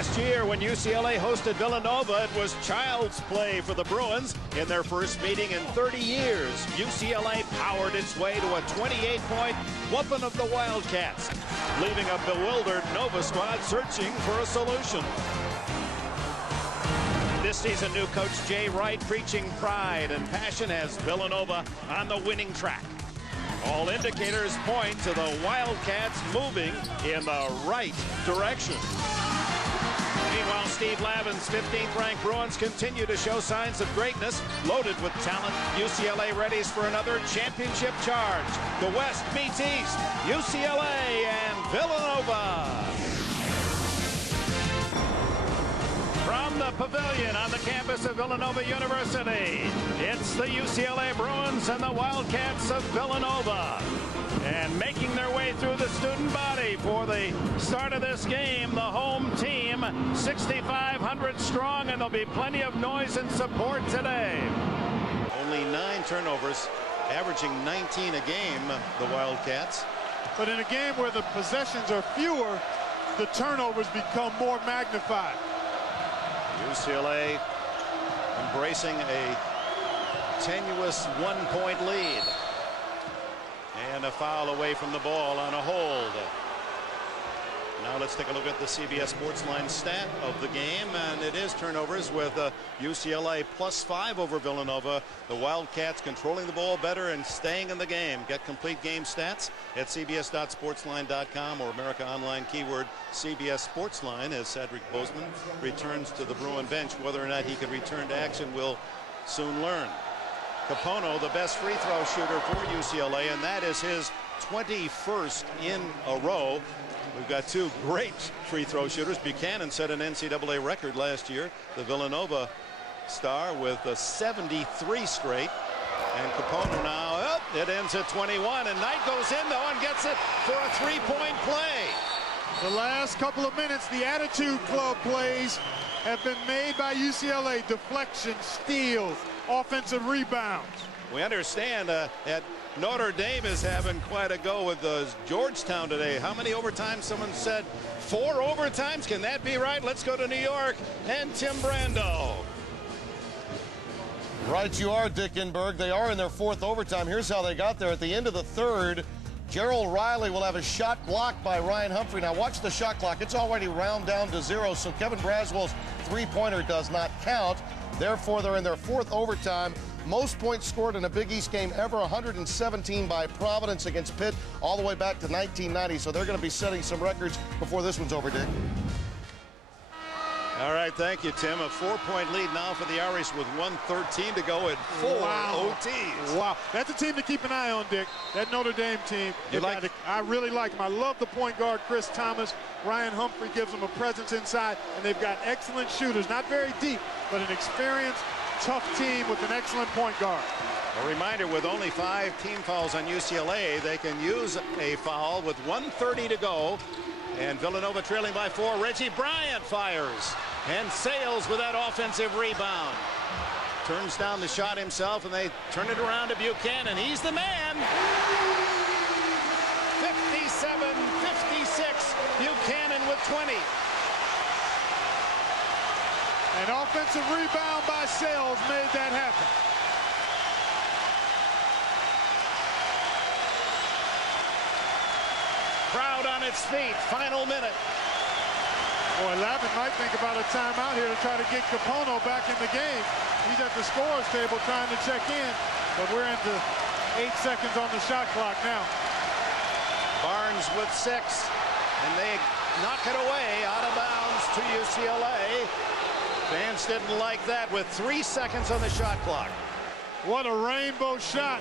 Last year, when UCLA hosted Villanova, it was child's play for the Bruins. In their first meeting in 30 years, UCLA powered its way to a 28-point whooping of the Wildcats, leaving a bewildered Nova squad searching for a solution. This season, new coach Jay Wright preaching pride and passion has Villanova on the winning track. All indicators point to the Wildcats moving in the right direction. Meanwhile, Steve Lavin's 15th-ranked Bruins continue to show signs of greatness. Loaded with talent, UCLA readies for another championship charge. The West meets East, UCLA and Villanova. From the pavilion on the campus of Villanova University, it's the UCLA Bruins and the Wildcats of Villanova. And making their way through the student body for the start of this game, the home team, 6,500 strong, and there'll be plenty of noise and support today. Only 9 turnovers, averaging 19 a game, the Wildcats. But in a game where the possessions are fewer, the turnovers become more magnified. UCLA embracing a tenuous 1-point lead. And a foul away from the ball on a hold. Now let's take a look at the CBS Sportsline stat of the game, and it is turnovers with UCLA +5 over Villanova. The Wildcats controlling the ball better and staying in the game. Get complete game stats at cbs.sportsline.com or America Online keyword CBS Sportsline as Cedric Bozeman returns to the Bruin bench. Whether or not he can return to action, we'll soon learn. Capono, the best free throw shooter for UCLA, and that is his 21st in a row. We've got 2 great free throw shooters. Buchanan set an NCAA record last year, the Villanova star, with 73 straight. And Capono now, it ends at 21, and Knight goes in though and gets it for a 3-point play. The last couple of minutes, the Attitude Club plays have been made by UCLA. Deflection, steals, offensive rebounds. We understand that Notre Dame is having quite a go with Georgetown today. How many overtimes? Someone said 4 overtimes. Can that be right? Let's go to New York and Tim Brando. Right you are, Dickenberg. They are in their 4th overtime. Here's how they got there. At the end of the 3rd, Gerald Riley will have a shot blocked by Ryan Humphrey. Now watch the shot clock. It's already round down to 0, so Kevin Braswell's 3-pointer does not count. Therefore, they're in their 4th overtime. Most points scored in a Big East game ever, 117 by Providence against Pitt, all the way back to 1990. So they're going to be setting some records before this one's over, Dick. All right, thank you, Tim. A 4-point lead now for the Irish with 1:13 to go at 4 OTs. Wow, that's a team to keep an eye on, Dick. That Notre Dame team. I really like them. I love the point guard, Chris Thomas. Ryan Humphrey gives them a presence inside, and they've got excellent shooters. Not very deep, but an experienced, tough team with an excellent point guard. A reminder, with only 5 team fouls on UCLA, they can use a foul with 1:30 to go. And Villanova trailing by 4. Reggie Bryant fires and sails with that offensive rebound. Turns down the shot himself, and they turn it around to Buchanan. He's the man. 57-56. Buchanan with 20. An offensive rebound by Sales made that happen. Crowd on its feet. Final minute. Boy, Lavin might think about a timeout here to try to get Capono back in the game. He's at the scorer's table trying to check in, but we're into 8 seconds on the shot clock now. Barnes with 6, and they knock it away out of bounds to UCLA. Fans didn't like that with 3 seconds on the shot clock. What a rainbow shot.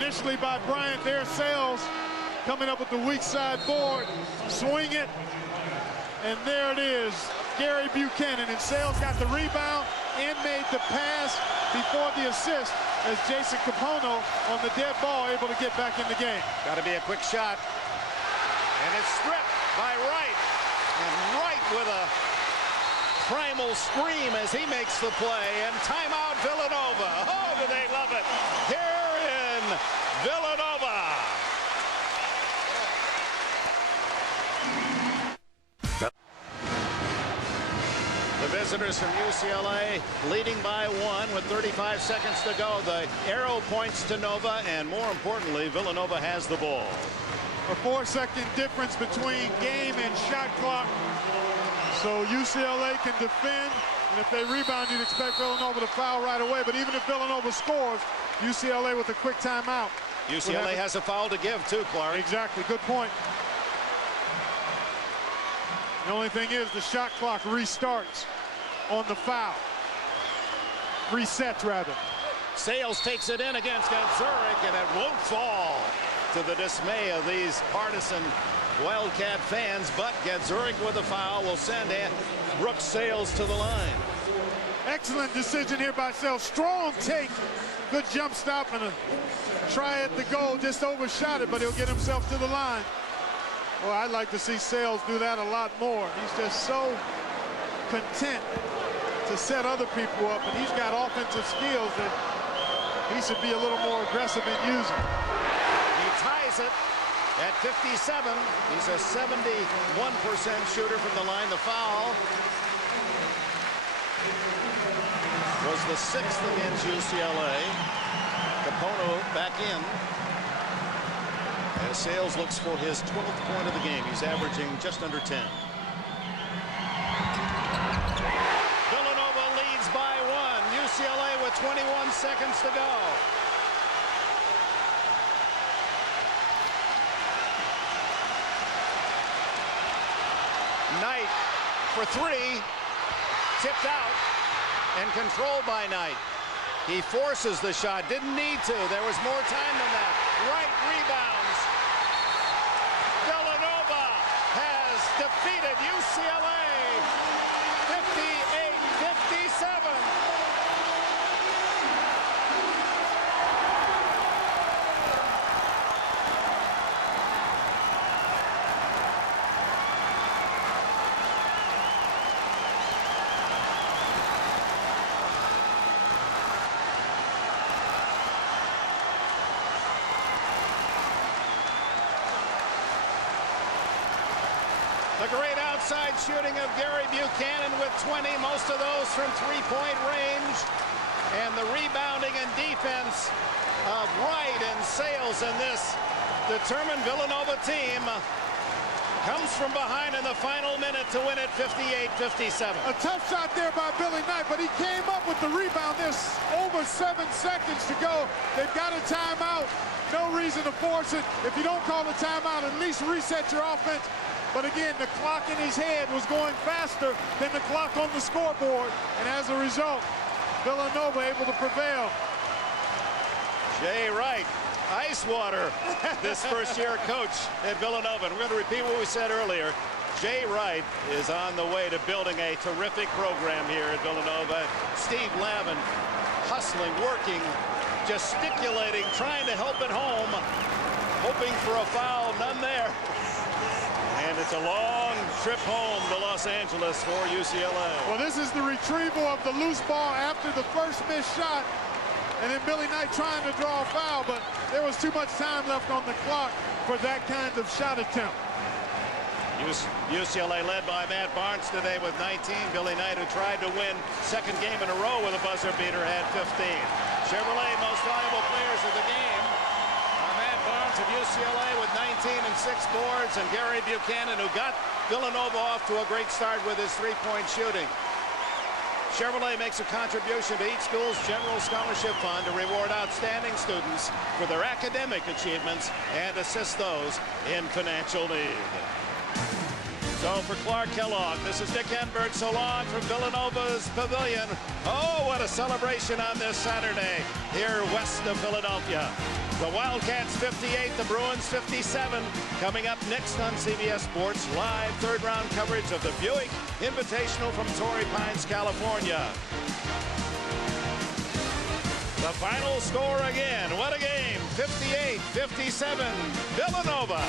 Initially by Bryant. There, Sales coming up with the weak side board. Swing it. And there it is. Gary Buchanan. And Sales got the rebound and made the pass before the assist as Jason Capono on the dead ball able to get back in the game. Got to be a quick shot. And it's stripped by Wright. And Wright with a primal scream as he makes the play. And timeout Villanova. Oh, do they love it. Here in Villanova. The visitors from UCLA leading by 1 with 35 seconds to go. The arrow points to Nova, and more importantly, Villanova has the ball. A 4-second difference between game and shot clock. So UCLA can defend, and if they rebound, you'd expect Villanova to foul right away. But even if Villanova scores, UCLA with a quick timeout. UCLA has a foul to give too, Clark. Exactly, good point. The only thing is the shot clock restarts on the foul. Resets, rather. Sales takes it in against Zurich, and it won't fall, to the dismay of these partisan Wildcat fans. But Zurich with a foul will send Brooks Sales to the line. Excellent decision here by Sales. Strong take. Good jump stop and a try at the goal. Just overshot it, but he'll get himself to the line. Well, I'd like to see Sales do that a lot more. He's just so content to set other people up, and he's got offensive skills that he should be a little more aggressive in using. He ties it at 57. He's a 71% shooter from the line. The foul was the 6th against UCLA. Capono back in. As Sales looks for his 12th point of the game. He's averaging just under 10. Villanova leads by 1. UCLA with 21 seconds to go. Knight for 3. Tipped out and controlled by Knight. He forces the shot. Didn't need to. There was more time than that. Wright rebounds. Villanova has defeated UCLA 58-57. The great outside shooting of Gary Buchanan with 20, most of those from three-point range. And the rebounding and defense of Wright and Sales, and this determined Villanova team comes from behind in the final minute to win it 58-57. A tough shot there by Billy Knight, but he came up with the rebound. There's over 7 seconds to go. They've got a timeout. No reason to force it. If you don't call a timeout, at least reset your offense. But again, the clock in his head was going faster than the clock on the scoreboard. And as a result, Villanova able to prevail. Jay Wright, ice water, this first-year coach at Villanova. And we're going to repeat what we said earlier. Jay Wright is on the way to building a terrific program here at Villanova. Steve Lavin hustling, working, gesticulating, trying to help at home, hoping for a foul, none there. And it's a long trip home to Los Angeles for UCLA. Well, this is the retrieval of the loose ball after the first missed shot. And then Billy Knight trying to draw a foul, but there was too much time left on the clock for that kind of shot attempt. UCLA led by Matt Barnes today with 19. Billy Knight, who tried to win second game in a row with a buzzer beater, had 15. Chevrolet most valuable players of the game. Matt Barnes of UCLA with 19 and 6 boards, and Gary Buchanan, who got Villanova off to a great start with his three-point shooting. Chevrolet makes a contribution to each school's general scholarship fund to reward outstanding students for their academic achievements and assist those in financial need. So for Clark Kellogg, this is Dick Enberg. So long from Villanova's pavilion. Oh, what a celebration on this Saturday here west of Philadelphia. The Wildcats 58, the Bruins 57. Coming up next on CBS Sports, live third-round coverage of the Buick Invitational from Torrey Pines, California. The final score again. What a game. 58-57. Villanova.